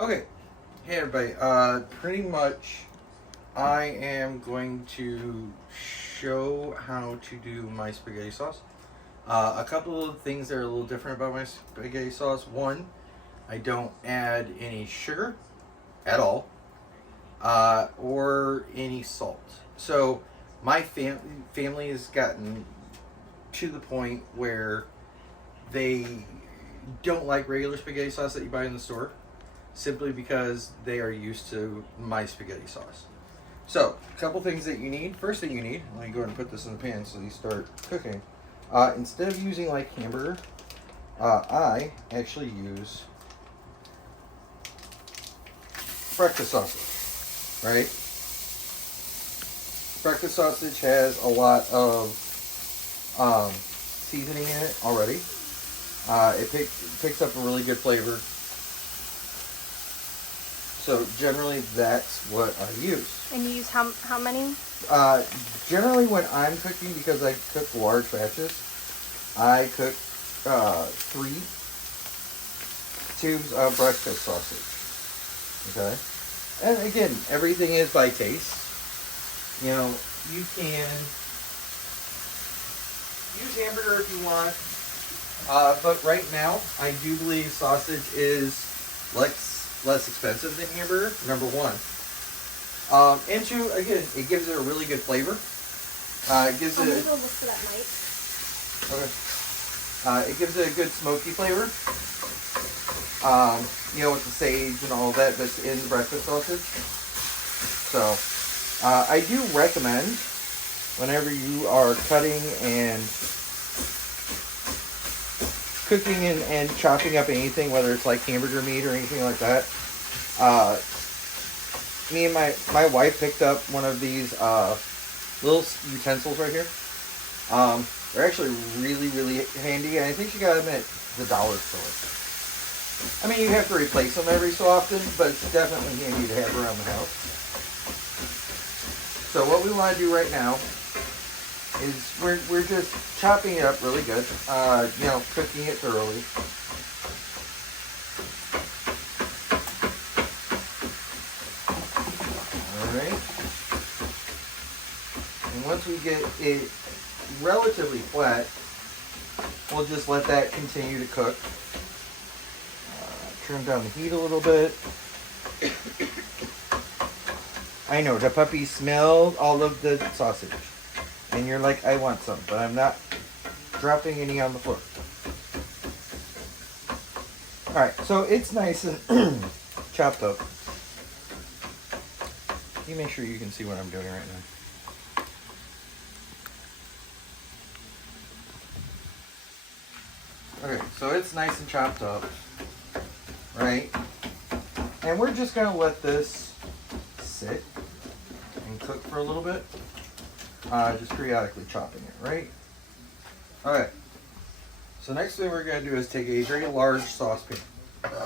Okay, hey everybody. Pretty much, I am going to show how to do my spaghetti sauce. A couple of things that are a little different about my spaghetti sauce. One, I don't add any sugar at all, or any salt. So my family has gotten to the point where they don't like regular spaghetti sauce that you buy in the store simply because they are used to my spaghetti sauce. So, a couple things that you need. First thing you need, let me go ahead and put this in the pan so these start cooking. Instead of using like hamburger, I actually use breakfast sausage, right? Breakfast sausage has a lot of seasoning in it already. It picks up a really good flavor. So generally, that's what I use. And you use how many? Generally, when I'm cooking, because I cook large batches, I cook 3 tubes of breakfast sausage. Okay, and again, everything is by taste. You know, you can use hamburger if you want, but right now, I do believe sausage is less expensive than hamburger. Number one. And two, again, it gives it a really good flavor. It gives I'm it. gonna go look for that mic. Okay. It gives it a good smoky flavor. With the sage and all that that's in the breakfast sausage. So, I do recommend whenever you are cutting and cooking and chopping up anything, whether it's like hamburger meat or anything like that. Me and my wife picked up one of these little utensils right here. They're actually really, really handy, and I think you got them at the dollar store. I mean, you have to replace them every so often, but it's definitely handy to have around the house. So what we want to do right now is we're just chopping it up really good, cooking it thoroughly. Alright. And once we get it relatively flat, we'll just let that continue to cook. Turn down the heat a little bit. I know, the puppies smell all of the sausage. And you're like, I want some, but I'm not dropping any on the floor. Alright, so it's nice and chopped up. You make sure you can see what I'm doing right now. Okay, so it's nice and chopped up, right? And we're just going to let this sit and cook for a little bit. Just periodically chopping it, right? Alright. So next thing we're going to do is take a very large saucepan.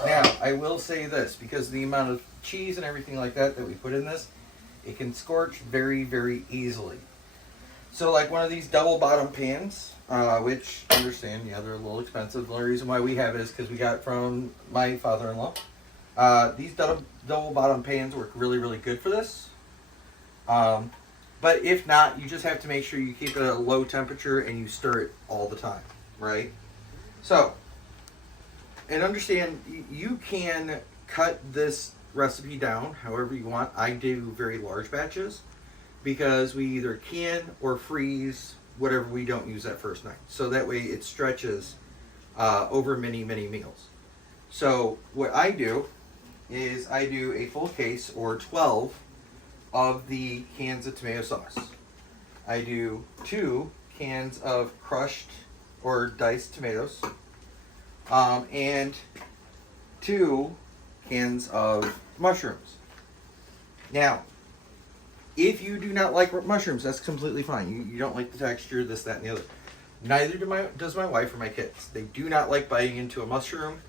Now, I will say this, because of the amount of cheese and everything like that we put in this, it can scorch very, very easily. So like one of these double bottom pans, which, understand, yeah, they're a little expensive. The only reason why we have it is because we got it from my father-in-law. These double bottom pans work really, really good for this. But if not, you just have to make sure you keep it at a low temperature and you stir it all the time, right? So, and understand, you can cut this recipe down however you want. I do very large batches because we either can or freeze whatever we don't use that first night. So that way it stretches over many, many meals. So what I do is I do a full case or 12 of the cans of tomato sauce. I do 2 cans of crushed or diced tomatoes, and 2 cans of mushrooms. Now, if you do not like mushrooms, that's completely fine. You don't like the texture, this, that, and the other. Neither does my wife or my kids. They do not like biting into a mushroom.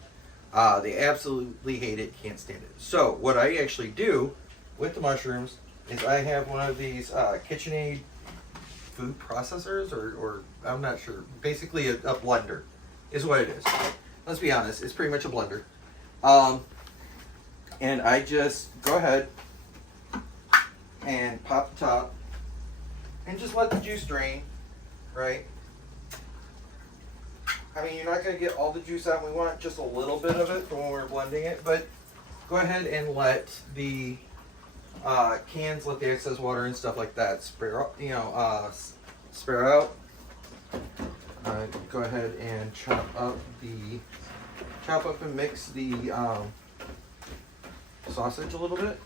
They absolutely hate it, can't stand it. So what I actually do with the mushrooms is I have one of these KitchenAid food processors, or I'm not sure. Basically a blender is what it is. Let's be honest, it's pretty much a blender. And I just go ahead and pop the top and just let the juice drain, right? I mean, you're not going to get all the juice out. We want just a little bit of it when we're blending it, but go ahead and let the cans, let the excess water and stuff like that spray out, spray out. Go ahead and chop up and mix the sausage a little bit.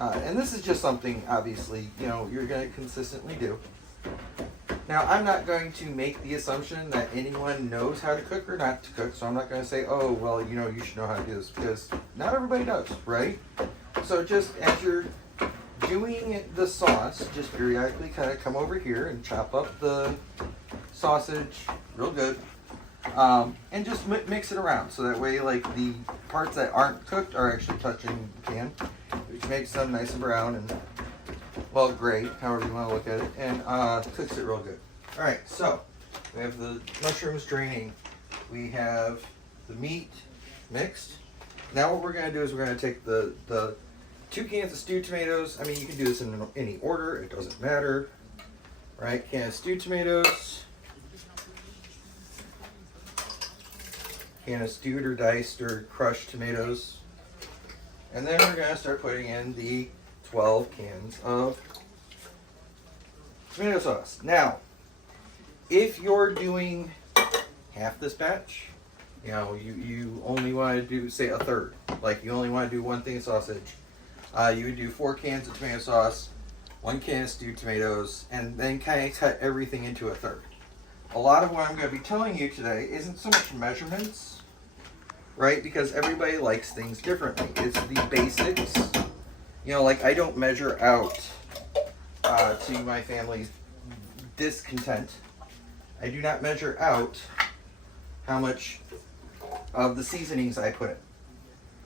And this is just something, obviously, you're going to consistently do. Now, I'm not going to make the assumption that anyone knows how to cook or not to cook, so I'm not going to say, oh, well, you should know how to do this, because not everybody does, right? So just as you're doing the sauce, just periodically kind of come over here and chop up the sausage real good, and just mix it around, so that way, like, the parts that aren't cooked are actually touching the can, which makes them nice and brown and, well, gray, however you want to look at it, and cooks it real good. All right, so we have the mushrooms draining. We have the meat mixed. Now what we're going to do is we're going to take the 2 cans of stewed tomatoes. I mean, you can do this in any order. It doesn't matter. Right, can of stewed tomatoes. Can of stewed or diced or crushed tomatoes. And then we're going to start putting in the 12 cans of tomato sauce. Now, if you're doing half this batch, you only want to do, say, a third. Like, you only want to do 1 thing of sausage. You would do 4 cans of tomato sauce, 1 can of stewed tomatoes, and then kind of cut everything into a third. A lot of what I'm going to be telling you today isn't so much measurements, right? Because everybody likes things differently. It's the basics. Like, I don't measure out to my family's discontent. I do not measure out how much of the seasonings I put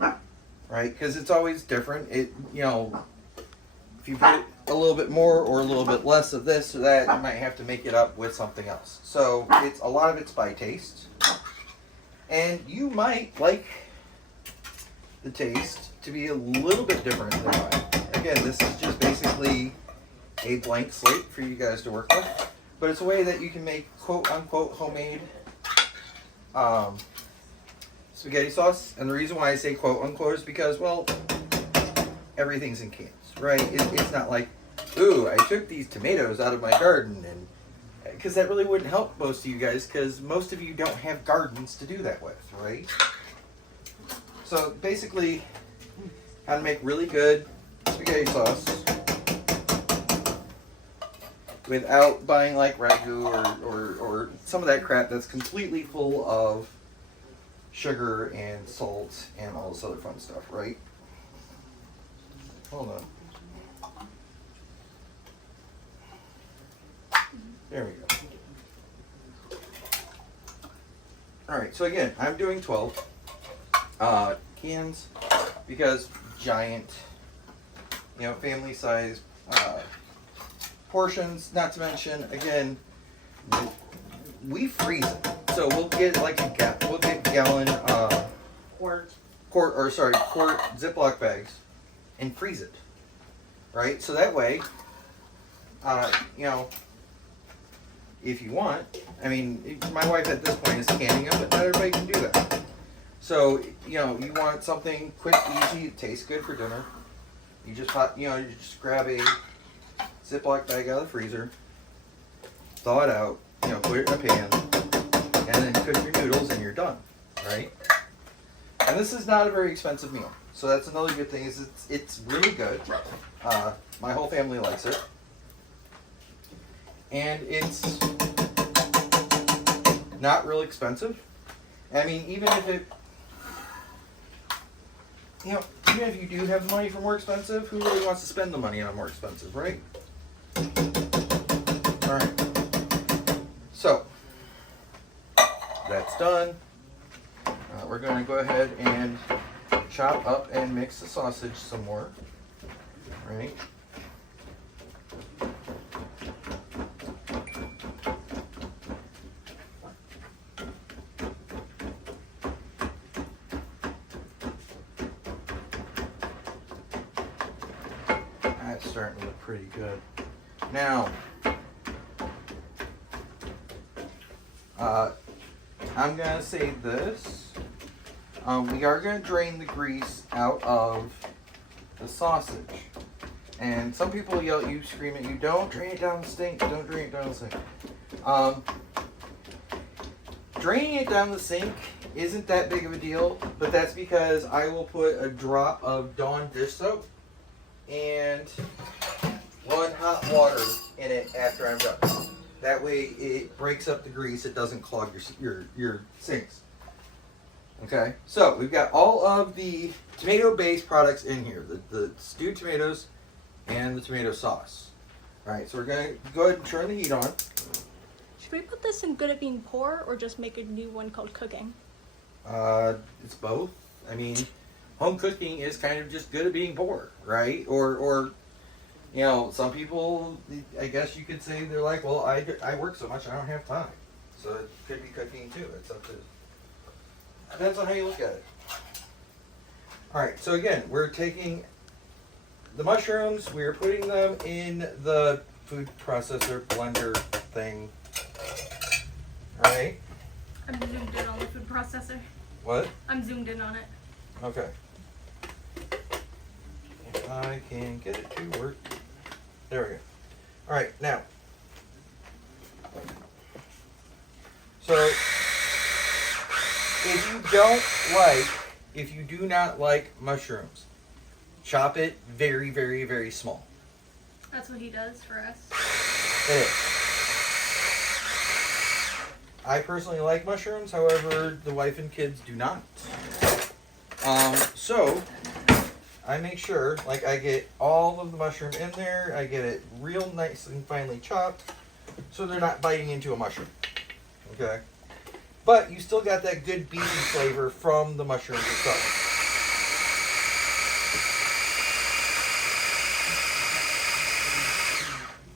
in, right? Because it's always different. If you put a little bit more or a little bit less of this or that, you might have to make it up with something else. So a lot of it's by taste, and you might like the taste to be a little bit different than mine. Again, this is just basically a blank slate for you guys to work with, but it's a way that you can make quote-unquote homemade spaghetti sauce. And the reason why I say quote-unquote is because, well, everything's in cans, right? It's not like, ooh, I took these tomatoes out of my garden, and because that really wouldn't help most of you guys, because most of you don't have gardens to do that with, right? So basically, how to make really good spaghetti sauce without buying like ragu or some of that crap that's completely full of sugar and salt and all this other fun stuff, right? Hold on. There we go. Alright, so again, I'm doing 12 cans because giant, family size portions. Not to mention, again, we freeze it, so we'll get like gallon quart Ziploc bags and freeze it, right? So that way, if you want, I mean, my wife at this point is canning them, but not everybody can do that. So, you want something quick, easy, tastes good for dinner. You just you just grab a Ziploc bag out of the freezer, thaw it out, put it in a pan, and then cook your noodles and you're done, right? And this is not a very expensive meal. So that's another good thing, is it's really good. My whole family likes it. And it's not real expensive. I mean, even if you do have the money for more expensive, who really wants to spend the money on more expensive, right? Alright. So, that's done. We're going to go ahead and chop up and mix the sausage some more, right? starting to look pretty good. Now, I'm going to say this. We are going to drain the grease out of the sausage. And some people yell at you, scream at you, don't drain it down the sink, don't drain it down the sink. Draining it down the sink isn't that big of a deal, but that's because I will put a drop of Dawn dish soap and run hot water in it after I'm done. That way it breaks up the grease, it doesn't clog your sinks. Okay, so we've got all of the tomato-based products in here, the stewed tomatoes and the tomato sauce. All right, so we're going to go ahead and turn the heat on. Should we put this in good at being poor or just make a new one called cooking? It's both. I mean, home cooking is kind of just good at being poor, right? Or you know, some people, I guess you could say they're like, well, I work so much I don't have time. So it could be cooking too. It's up to, depends on how you look at it. All right, so again, we're taking the mushrooms, we're putting them in the food processor blender thing. All right. I'm zoomed in on the food processor. What? I'm zoomed in on it. Okay. If I can get it to work. There we go. All right, now. So, if you do not like mushrooms, chop it very, very, very small. That's what he does for us. It is. I personally like mushrooms, however, the wife and kids do not. So, I make sure, like, I get all of the mushroom in there, I get it real nice and finely chopped, so they're not biting into a mushroom. Okay? But you still got that good beefy flavor from the mushrooms itself.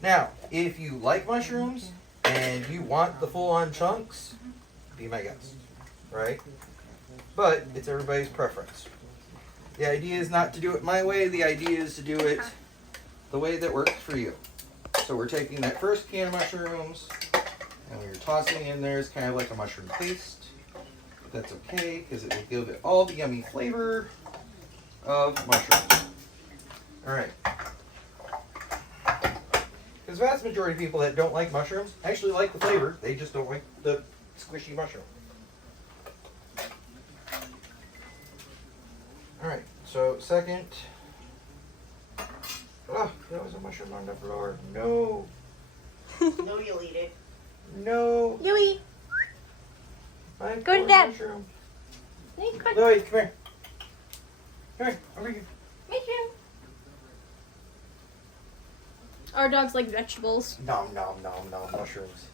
Now, if you like mushrooms and you want the full-on chunks, be my guest, right? But it's everybody's preference. The idea is not to do it my way. The idea is to do it the way that works for you. So we're taking that first can of mushrooms and we're tossing in there. It's kind of like a mushroom paste. But that's okay because it will give it all the yummy flavor of mushrooms. All right. Because the vast majority of people that don't like mushrooms actually like the flavor. They just don't like the squishy mushroom. Alright, so second. Oh, there was a mushroom on the floor. No. No, you'll eat it. No. You eat. My Go to poor Dad. mushroom. Me too. Louis, come here. Come here, over here. Me too. Our dogs like vegetables. Nom, nom, nom, nom, mushrooms.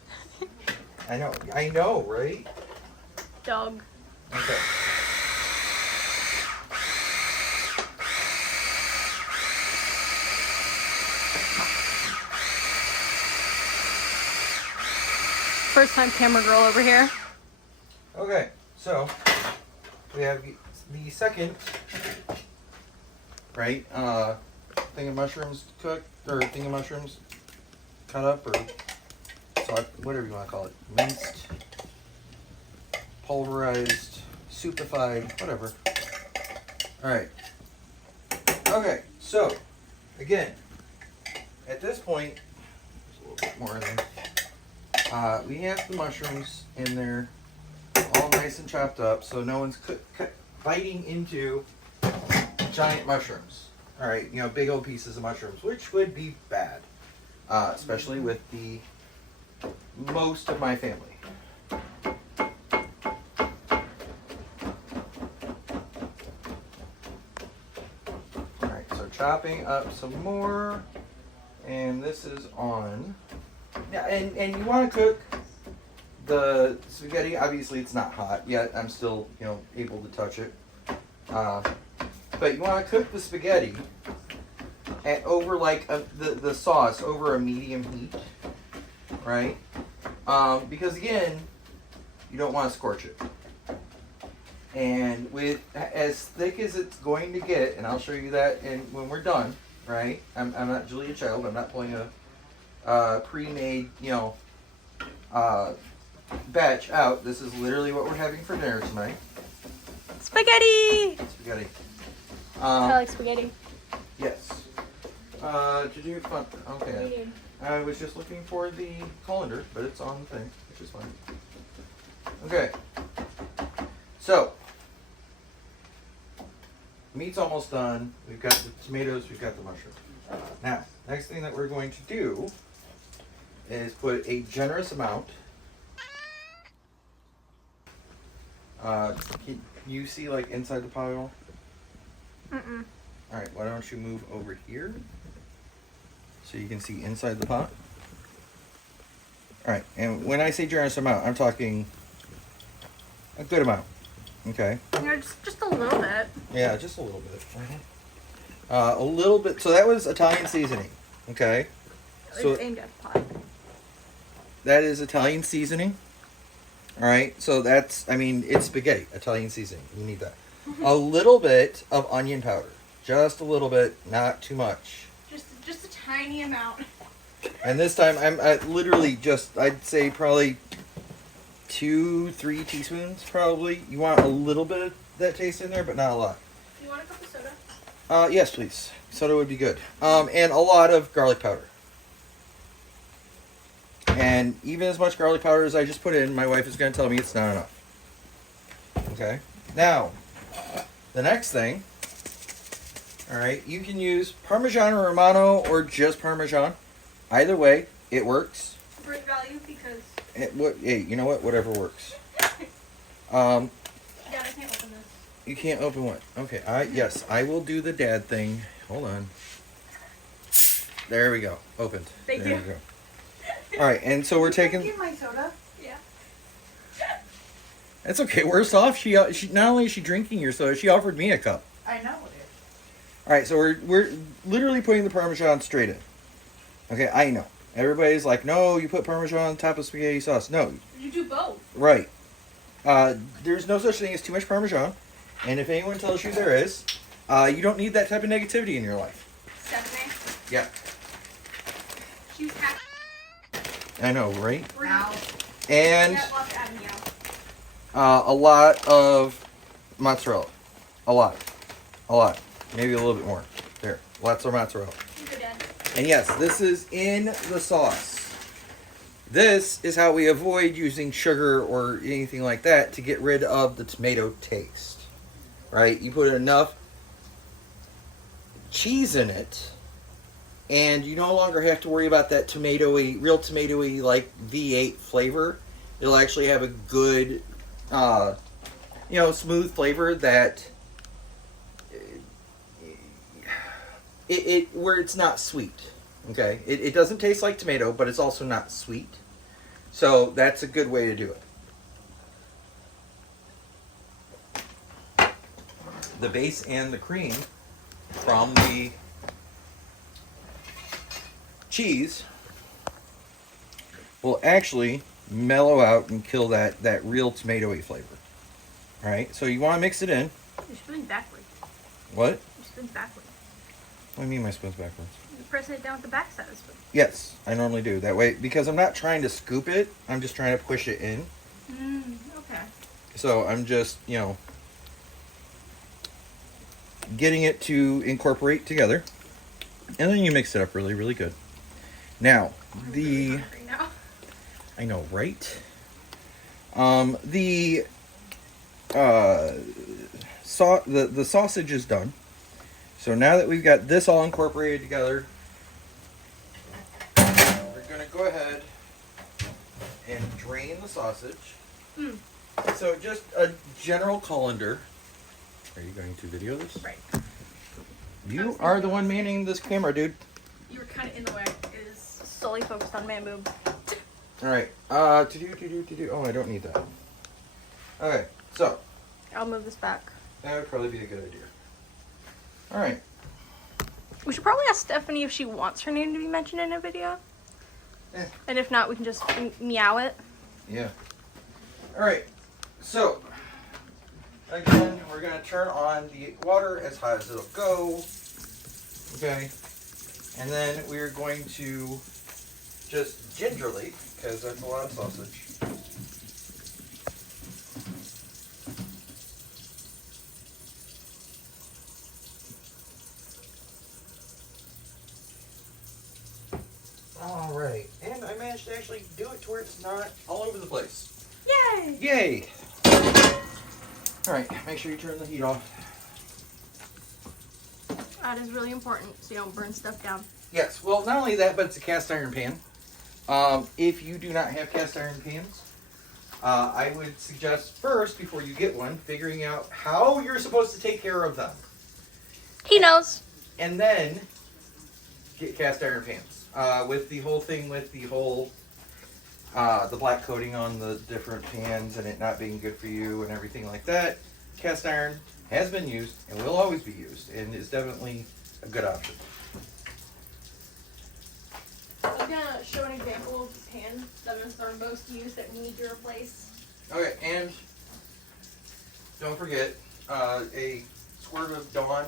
I know, right? Dog. Okay. First time camera girl over here. Okay, so we have the second, right, thing of mushrooms cooked, or thing of mushrooms cut up, or whatever you want to call it, minced, pulverized, soupified, whatever. Alright. Okay, so, again, at this point, there's a little bit more in there. We have the mushrooms in there, all nice and chopped up, so no one's biting into giant mushrooms. All right, you know, big old pieces of mushrooms, which would be bad, especially with most of my family. All right, so chopping up some more, and this is on. Yeah, and you want to cook the spaghetti. Obviously, it's not hot yet. I'm still, able to touch it. But you want to cook the spaghetti over the sauce over a medium heat, right? Because again, you don't want to scorch it. And with as thick as it's going to get, and I'll show you that when we're done, right? I'm not Julia Child. I'm not pulling a pre-made, batch out. This is literally what we're having for dinner tonight. Spaghetti! Spaghetti. I like spaghetti. Yes. To do fun. Okay. I was just looking for the colander, but it's on the thing, which is fine. Okay. So, meat's almost done. We've got the tomatoes, we've got the mushroom. Now, next thing that we're going to do is put a generous amount. Can you see like inside the pile? Mm-mm. Alright, why don't you move over here so you can see inside the pot? Alright, and when I say generous amount, I'm talking a good amount. Okay? Just a little bit. Yeah, just a little bit. A little bit. So that was Italian seasoning. Okay? So It's aimed at the pot. that is Italian seasoning. Alright, so that's, it's spaghetti, Italian seasoning. You need that. A little bit of onion powder. Just a little bit, not too much. Just a tiny amount. And this time I'm literally just, I'd say probably 2-3 teaspoons probably. You want a little bit of that taste in there, but not a lot. You want a cup of soda? Yes, please. Soda would be good. And a lot of garlic powder. And even as much garlic powder as I just put in, my wife is going to tell me it's not enough. Okay? Now, the next thing, alright, you can use Parmesan or Romano or just Parmesan. Either way, it works. Great value because... Hey, you know what? Whatever works. Dad, I can't open this. You can't open what? Okay, yes, I will do the dad thing. Hold on. There we go. Opened. Thank there you. We go. Alright, and so we're taking... Give my soda. Yeah. That's okay. Worse off, she not only is she drinking your soda, she offered me a cup. I know it is. Alright, so we're literally putting the Parmesan straight in. Okay, I know. Everybody's like, no, you put Parmesan on top of spaghetti sauce. No. You do both. Right. There's no such thing as too much Parmesan. And if anyone tells you there is, you don't need that type of negativity in your life. Stephanie, Yeah. she was happy. I know, right? Now, And Yeah, lots of adding out. a lot of mozzarella. A lot. Maybe a little bit more. There. Lots of mozzarella. Good, Dad. And yes, this is in the sauce. This is how we avoid using sugar or anything like that to get rid of the tomato taste. Right? You put enough cheese in it, and you no longer have to worry about that real tomatoey, like V8 flavor. It'll actually have a good, smooth flavor that where it's not sweet. Okay, it doesn't taste like tomato, but it's also not sweet. So that's a good way to do it. The base and the cream from the cheese will actually mellow out and kill that real tomatoey flavor. All right, so you want to mix it in. You're spinning backwards. What? You're spinning backwards. What do you mean my spoon's backwards? You're pressing it down with the back side of the spoon. Yes, I normally do that way because I'm not trying to scoop it. I'm just trying to push it in. Okay. So I'm just, getting it to incorporate together. And then you mix it up really, really good. Now, I'm really hungry now. I know, right? The sausage is done. So now that we've got this all incorporated together, we're going to go ahead and drain the sausage. So just a general colander. Are you going to video this? Right. You are the one manning this camera, dude. You were kind of in the way. It is solely focused on man boob. All right. Oh, I don't need that. Okay. So I'll move this back. that would probably be a good idea. All right. We should probably ask Stephanie if she wants her name to be mentioned in a video. Eh. And if not, we can just meow it. Yeah. All right. So again, we're gonna turn on the water as high as it'll go. Okay. And then we're going to just gingerly, because that's a lot of sausage. All right, and I managed to actually do it to where it's not all over the place. Yay! Yay! All right, make sure you turn the heat off. That is really important so you don't burn stuff down. Yes, well, not only that, but it's a cast iron pan. If you do not have cast iron pans, I would suggest first, before you get one, figuring out how you're supposed to take care of them. He knows. And then get cast iron pans. With the whole thing with the whole, the black coating on the different pans and it not being good for you and everything like that, cast iron has been used and will always be used and is definitely a good option. I'm gonna show an example of the pan that is our most used that we need to replace. Okay, and don't forget a squirt of Dawn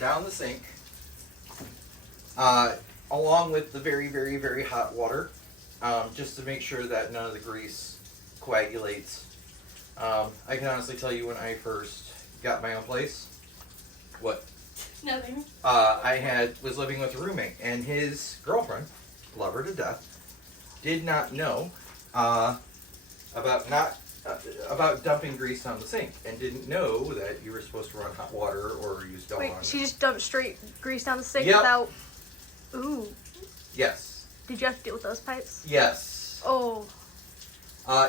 down the sink, along with the very, very, very hot water, just to make sure that none of the grease coagulates. I can honestly tell you when I first got my own place, what? Nothing. I was living with a roommate, and his girlfriend, love her to death, did not know about dumping grease on the sink, and didn't know that you were supposed to run hot water or use Dawn. Wait, she just dumped straight grease down the sink Yep. without... Ooh. Yes. Did you have to deal with those pipes? Yes. Oh.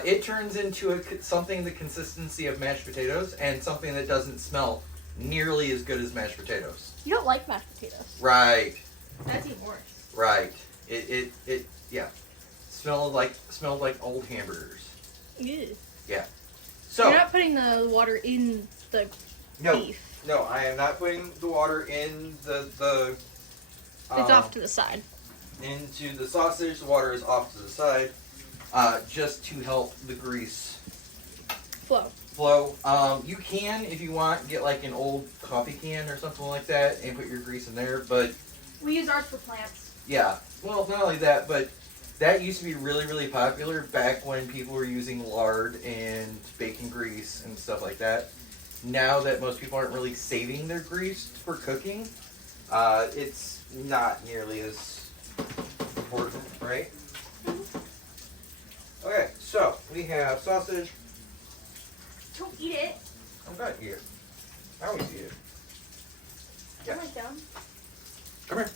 It turns into something the consistency of mashed potatoes, and something that doesn't smell nearly as good as mashed potatoes. You don't like mashed potatoes. Right. That's even worse. Right. It yeah. Smelled like old hamburgers. Ew. Yeah. So You're not putting the water in the beef. No, I am not putting the water in the It's off to the side. into the sausage. The water is off to the side, just to help the grease flow. You can, if you want, get like an old coffee can or something like that and put your grease in there, but We use ours for plants. yeah, well, not only that, but that used to be really, really popular back when people were using lard and bacon grease and stuff like that. Now that most people aren't really saving their grease for cooking, it's not nearly as important, right? Okay, so we have sausage. Don't eat it. I'm glad to eat it. I always eat it. Yeah. Come on down. Come here.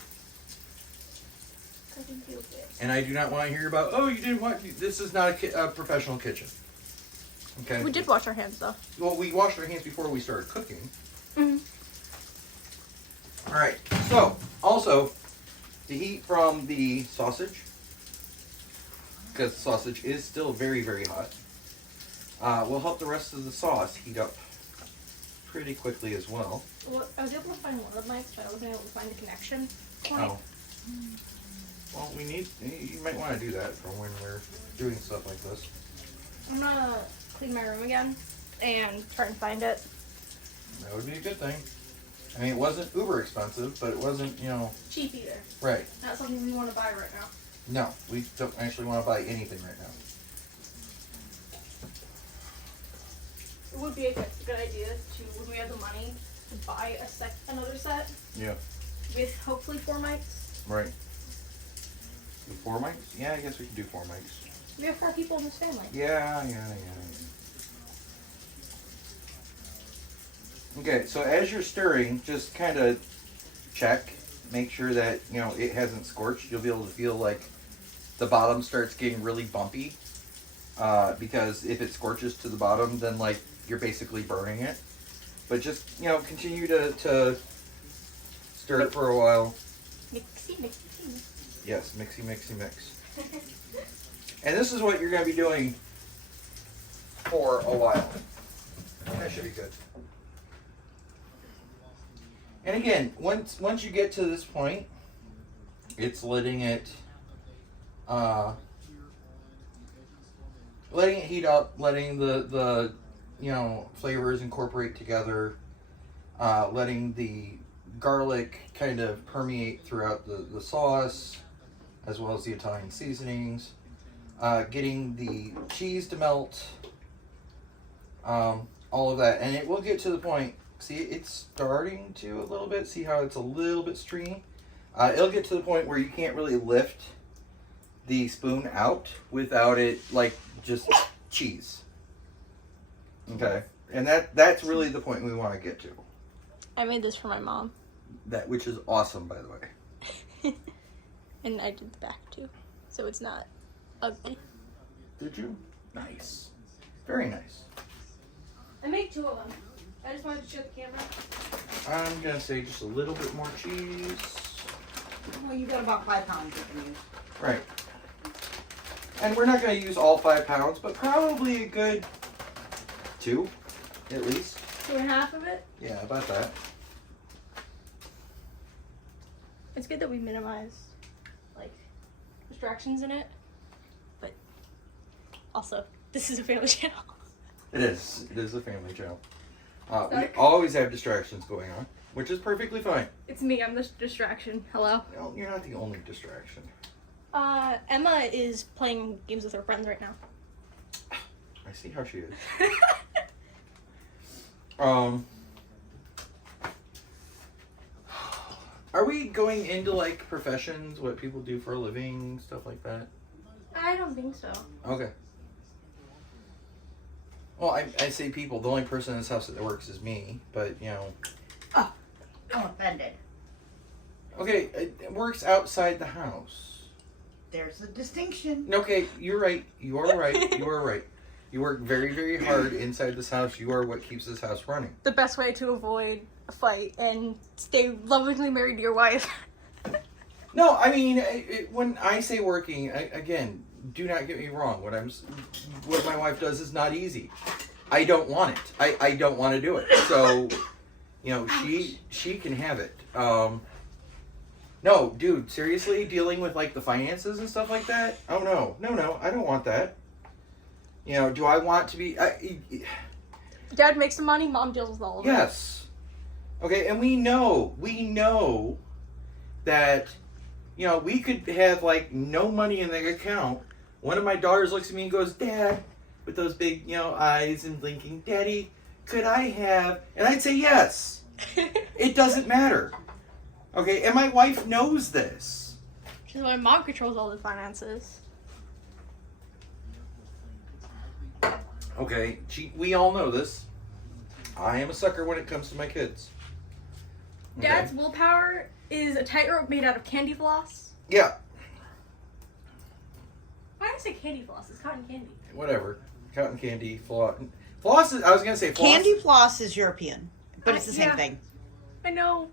I can feel it. And I do not want to hear about, oh, you didn't want, this is not a professional kitchen. Okay? We did wash our hands though. Well, we washed our hands before we started cooking. Mm-hmm. Alright, so, also, the heat from the sausage, because the sausage is still very, very hot, will help the rest of the sauce heat up pretty quickly as well. Well, I was able to find one of mine, but I wasn't able to find the connection point. Oh. Well, you might want to do that for when we're doing stuff like this. I'm gonna clean my room again and try and find it. That would be a good thing. I mean, it wasn't uber expensive, but it wasn't, Cheap either. right. Not something we want to buy right now. No, we don't actually want to buy anything right now. It would be a good idea to, when we have the money, to buy another set Yeah. with hopefully 4 mics. Right. The 4 mics? Yeah, I guess we can do 4 mics. We have 4 people in this family. Yeah. Okay, so as you're stirring, just kind of check, make sure that, it hasn't scorched. You'll be able to feel like the bottom starts getting really bumpy. Because if it scorches to the bottom, then like you're basically burning it. But just, continue to stir it for a while. Mixy. Yes, mix. And this is what you're going to be doing for a while. That should be good. And again, once you get to this point, it's letting it heat up, letting the flavors incorporate together, letting the garlic kind of permeate throughout the sauce, as well as the Italian seasonings. Getting the cheese to melt. All of that. And it will get to the point, see, it's starting to a little bit. See how it's a little bit stringy? It'll get to the point where you can't really lift the spoon out without it, like, just cheese. Okay? And that's really the point we want to get to. I made this for my mom. That, which is awesome, by the way. And I did the back too. So it's not ugly. Did you? Nice. Very nice. I made 2 of them. I just wanted to show the camera. I'm going to say just a little bit more cheese. Well, you got about 5 pounds you can use. Right. And we're not going to use all 5 pounds, but probably a good 2, at least. 2.5 of it. Yeah, about that. It's good that we minimize, like, distractions in it. But also, this is a family channel. It is. It is a family channel. We Sorry. always have distractions going on, which is perfectly fine. It's me. I'm the distraction. Hello. No, you're not the only distraction. Emma is playing games with her friends right now. I see how she is. Are we going into, like, professions, what people do for a living, stuff like that? I don't think so. Okay. Well, I say people. The only person in this house that works is me, but, you know. Oh, I'm offended. Okay, it works outside the house. There's a distinction. Okay, you're right. You are right. You are right. You work very, very hard inside this house. You are what keeps this house running. The best way to avoid a fight and stay lovingly married to your wife. No, I mean, when I say working, again, do not get me wrong. What my wife does is not easy. I don't want it. I don't want to do it. So, you know, she can have it. No, dude, seriously, dealing with, like, the finances and stuff like that? Oh, no, I don't want that. You know, do I want to be... Dad makes the money, Mom deals with all of it. Yes. Okay, and we know that, you know, we could have, like, no money in the account. One of my daughters looks at me and goes, Dad, with those big, you know, eyes and blinking, Daddy, could I have... And I'd say yes. It doesn't matter. Okay, and my wife knows this. Which is why Mom controls all the finances. Okay, we all know this. I am a sucker when it comes to my kids. Okay? Dad's willpower is a tightrope made out of candy floss. Yeah, Why did I say candy floss? It's cotton candy. whatever. Cotton candy, floss. Floss is, I was going to say floss. Candy floss is European, but it's the same Yeah. thing. I know.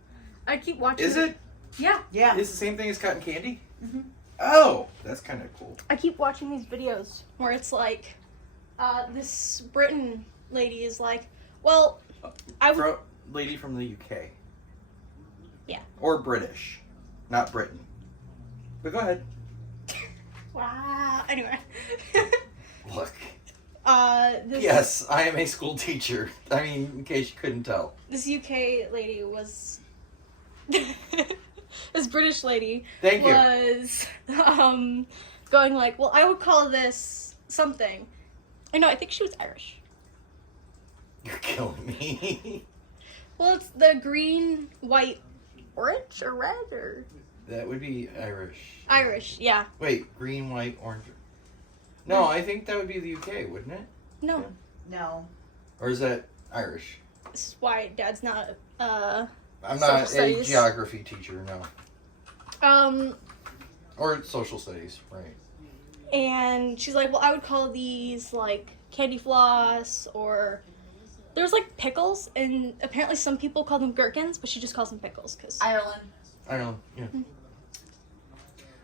I keep watching Is it? Yeah. Yeah. It's the same thing as cotton candy? Mhm. Oh, that's kind of cool. I keep watching these videos where it's like, this Britain lady is like, well, I would... Lady from the UK. Yeah. Or British. Not Britain. But go ahead. Wow. Anyway. Look. This, Yes, I am a school teacher. I mean, in case you couldn't tell. This UK lady was... this British lady Thank you. was going like, well, I would call this something. I know, I think she was Irish. You're killing me. Well, it's the green, white, orange, or red, or... That would be Irish. Irish, yeah. Wait, green, white, orange. No, I think that would be the UK, wouldn't it? No. No. Or is that Irish? This is why Dad's not, I'm Social not a studies. geography teacher, no. ... Or social studies, right. And she's like, well, I would call these, like, candy floss, or... There's, like, pickles, and apparently some people call them gherkins, but she just calls them pickles, because... Ireland. Ireland, yeah.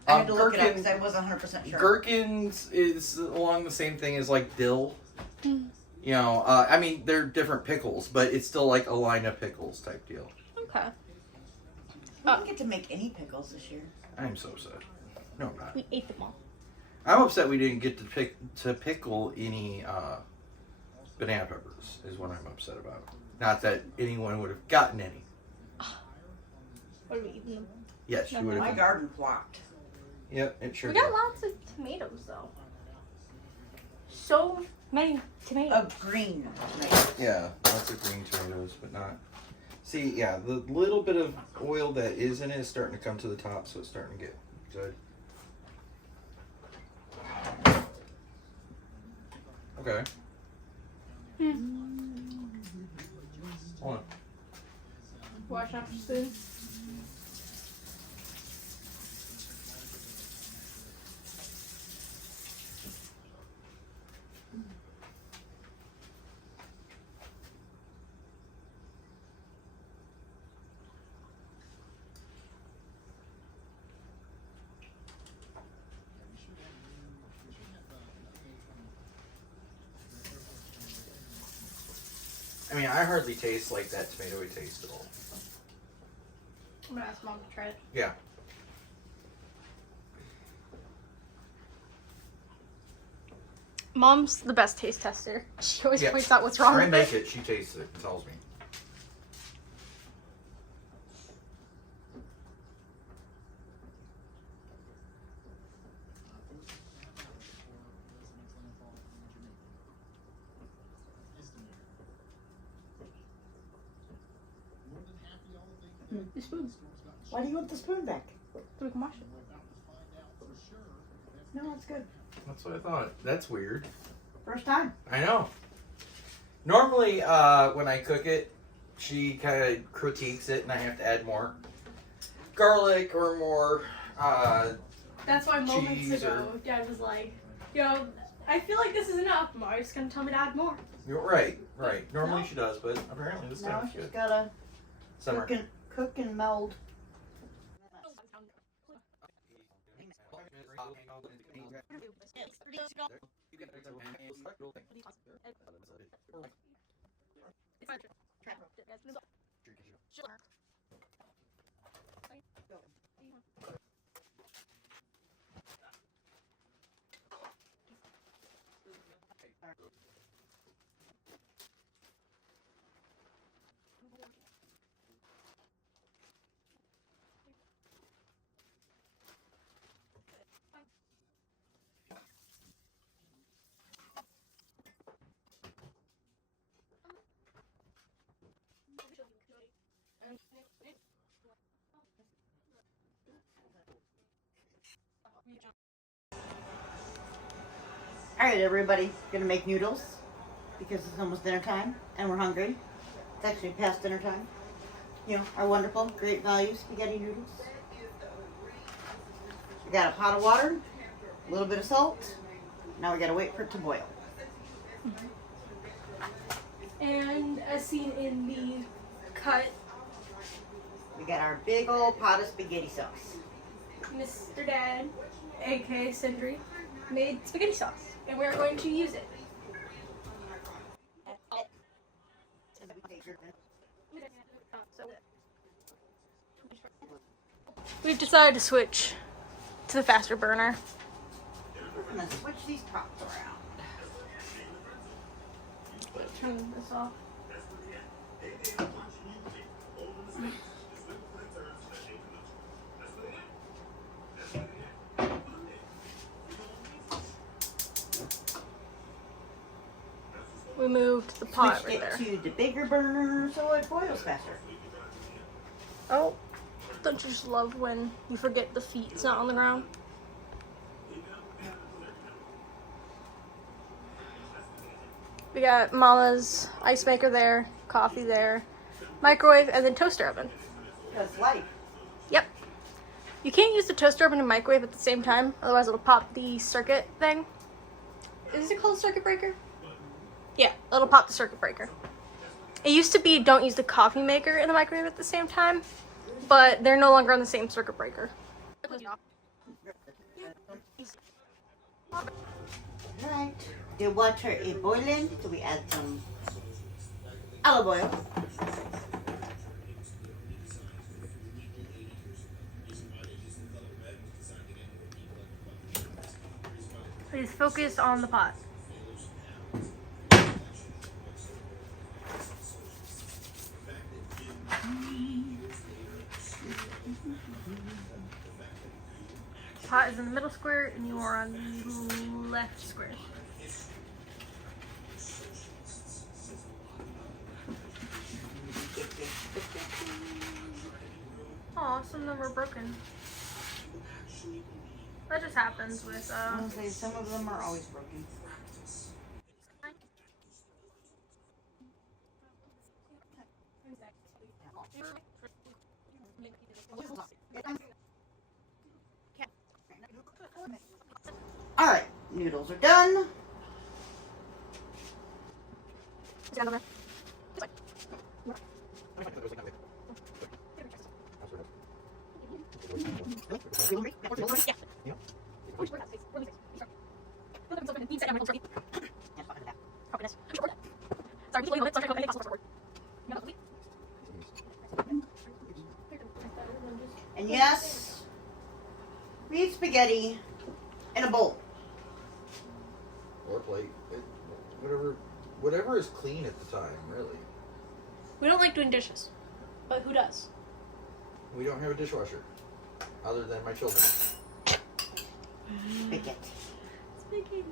I had to look it up Gherkin- because I wasn't 100% sure. Gherkins is along the same thing as, like, dill. Mm. You know, I mean, they're different pickles, but it's still like a line of pickles type deal. Okay. We didn't get to make any pickles this year. I'm so sad. No, I'm not. We ate them all. I'm upset we didn't get to pickle any banana peppers, is what I'm upset about. Not that anyone would have gotten any. What are we eating them? Yes, you No, would My have. garden flocked. Yep, it sure We did. got lots of tomatoes though. So many tomatoes. Of green tomatoes. Yeah, lots of green tomatoes, but not. See, yeah, the little bit of oil that is in it is starting to come to the top, so it's starting to get good. Okay. Hold on. Wash up your spoon. I mean, I hardly taste like that tomatoey taste at all. I'm gonna ask Mom to try it. Yeah. Mom's the best taste tester. She always Yeah. points out what's wrong I with make it. it, she tastes it and tells me. The spoon. Why do you want the spoon back? So we can wash it. No, it's good. That's what I thought. That's weird. First time. I know. Normally, when I cook it, she kind of critiques it, and I have to add more garlic or more. That's why moments Cheese ago, Dad was like, "Yo, I feel like this is enough." Mario's gonna tell me to add more. You're right, right. Normally No. she does, but apparently this Now time she she's good. gotta Summer. cook and meld. Alright, everybody, gonna make noodles because it's almost dinner time and we're hungry. It's actually past dinner time. You know, our wonderful, great value spaghetti noodles. We got a pot of water, a little bit of salt. Now we gotta wait for it to boil. And as seen in the cut, We got our big old pot of spaghetti sauce. Mr. Dad, aka Sindri, made spaghetti sauce, and we're going to use it. We've decided to switch to the faster burner. I'm gonna switch these tops around. Turn this off. We moved the pot Switched right it there. to the bigger burner so it boils faster. Oh, don't you just love when you forget the feet's not on the ground? We got Mama's ice maker there, coffee there, microwave, and then toaster oven. That's life. Yep. You can't use the toaster oven and microwave at the same time, otherwise it'll pop the circuit thing. Is it called circuit breaker? Yeah, it'll pop the circuit breaker. It used to be don't use the coffee maker and the microwave at the same time, but they're no longer on the same circuit breaker. Right. The water is boiling, so we add some olive oil. Please focus on the pot. pot is in the middle square, and you are on the left square. Aw, some of them are broken. That just happens with, I was gonna say, some of them are always broken. Alright, noodles are done. And yes, we eat spaghetti in a bowl. Or plate. Whatever is clean at the time, really. We don't like doing dishes, but who does? We don't have a dishwasher, other than my children. Spaghetti. Spaghetti.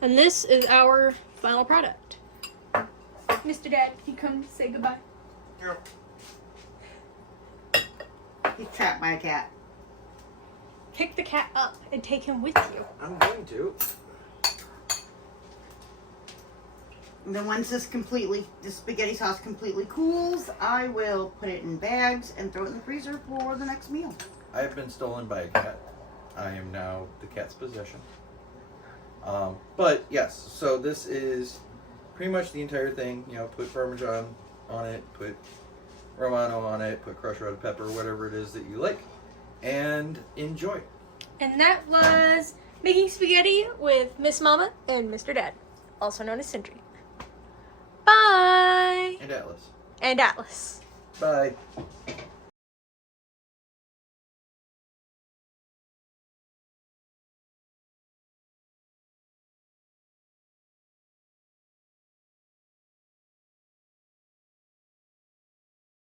And this is our final product. Mr. Dad, can you come say goodbye? Yep. He's trapped by a cat. Pick the cat up and take him with you. I'm going to. And then once this spaghetti sauce completely cools, I will put it in bags and throw it in the freezer for the next meal. I have been stolen by a cat. I am now the cat's possession. But yes, so this is pretty much the entire thing. You know, put Parmesan on it, put Romano on it, put crushed red pepper, whatever it is that you like, and enjoy. And that was making spaghetti with Miss Mama and Mr. Dad, also known as Sindri. Bye! And Atlas. And Atlas. Bye.